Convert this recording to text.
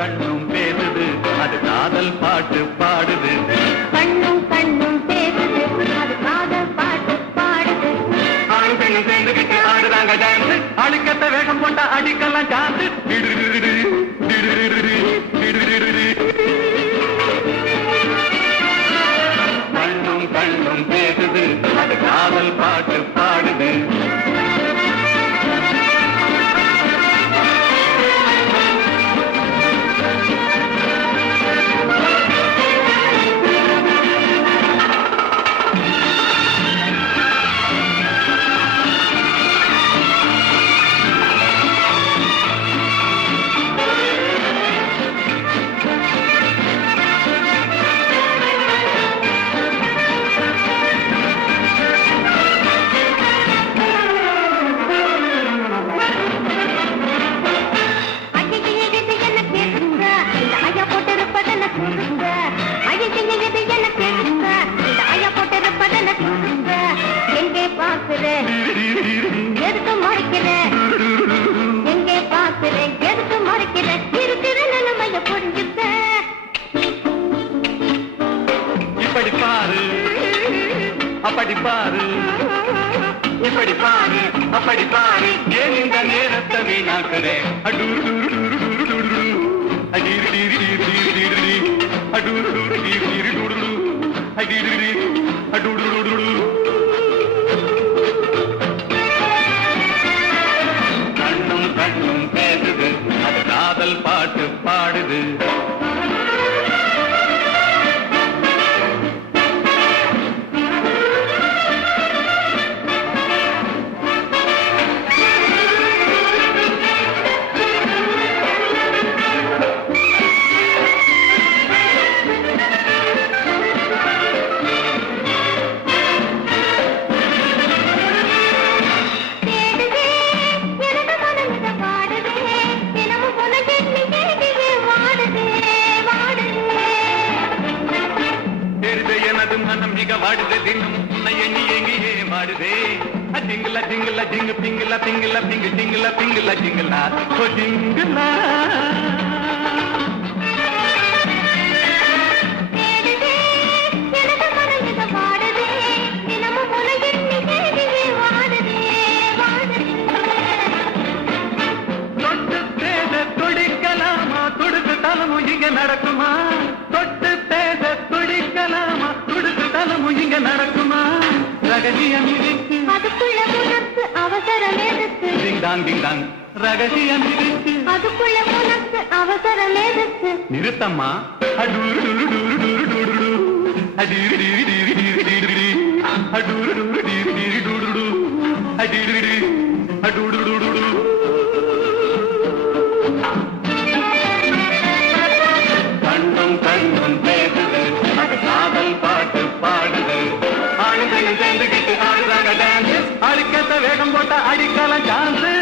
கண்ணும் பேசுது அது காதல் பாட்டு பாடுது. கண்ணும் கண்ணும் பேசுது அது காதல் பாட்டு பாடுது. ஆண் பெண்ணும் சேர்ந்துகிட்டு ஆடுறாங்க டான்ஸ் அழுக்கத்த வேகம் கொண்ட அடிக்கலாம் டான்ஸ் அப்படி பாரு இப்படி பாரு அப்படி பாரு ஏன் இந்த நேரத்தை வீணாக்குறேன் அடூரு டூரு டூரு டூரு டூரு டூரு. அடீரு டீரு டீரு டீரு டீரு டீ. அடூரு டூரு டீரு கண்ணும் கண்ணும் பேசுது அது காதல் பாட்டு பாடுது தெரிந்த மனம் மிக வாடுது. தினம் உன்னை எண்ணி எங்கியே மாடுதே அஜிங்கல ஜிங்கல ஜிங்கு பிங்கல பிங்கல பிங்கு ஜிங்கல பிங்கல ஜிங்கலா ஓ ஜிங்கலா ரகசியம் இருக்கு அதுக்குள்ள உனக்கு அவசரம் எதுக்கு? டிங் டாங் டிங் டாங் ரகசியம் இருக்கு அதுக்குள்ள உனக்கு அவசரம் எதுக்கு? நிறுத்தம்மா. அடூரு டூரு டூரு டூரு டூரு டூ அடீரு டீரு டீரு டீரு டீரு டீ அடூரு டூரு டீரு டீரு டூரு டூ அடீரு டீ அடூரு டூரு டூ வேகம் போட்ட அடிக்கலாம் சான்ஸ்